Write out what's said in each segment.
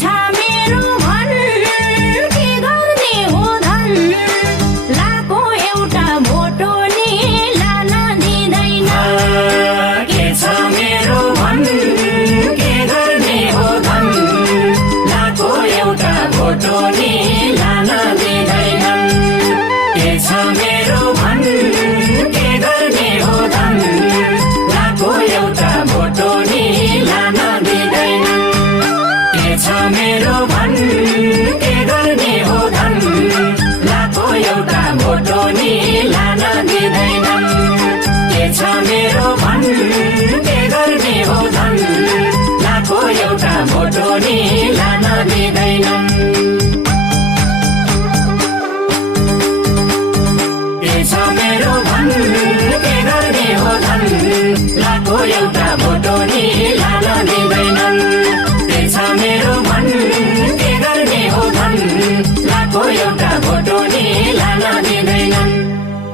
छ मेरो मन के गर्ने हो धन लाको एउटा भोटो नि लान दिँदैन के छ मेरो मन के गर्ने हो धन लाको एउटा भोटो नि लान दिँदैनन् के छ मेरो मन के गर्ने हो धन लाको एउटा भोटो नि लान दिँदैनन् के छ मेरो मन के गर्ने हो धन लाको एउटा भोटो नि लान दिँदैनन् के छ मेरो मन के गर्ने हो धन लाको एउटा भोटो नि लान दिँदैनन् के छ मेरो मन के गर्ने हो धन लाको एउटा भोटो नि लान दिँदैनन् के छ मेरो मन के गर्ने हो धन लाको एउटा भोटो नि लान दिँदैनन्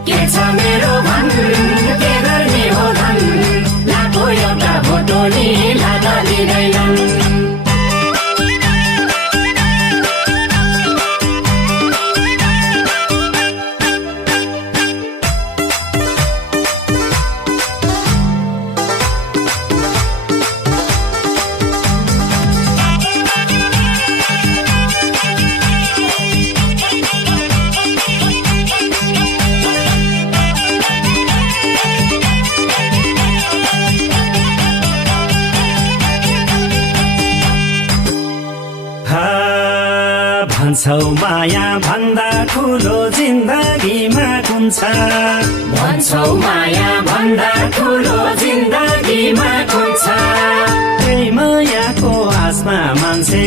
के छ मेरो मन के गर्ने हो धन लाको एउटा भोटो नि लान दिँदैनन् भन्छौ माया भन्दा ठुलो जिन्दगीमा कुन छ भन्छौ माया भन्दा ठुलो जिन्दगीमा कुन छ त्यही मायाको आसमा मान्छे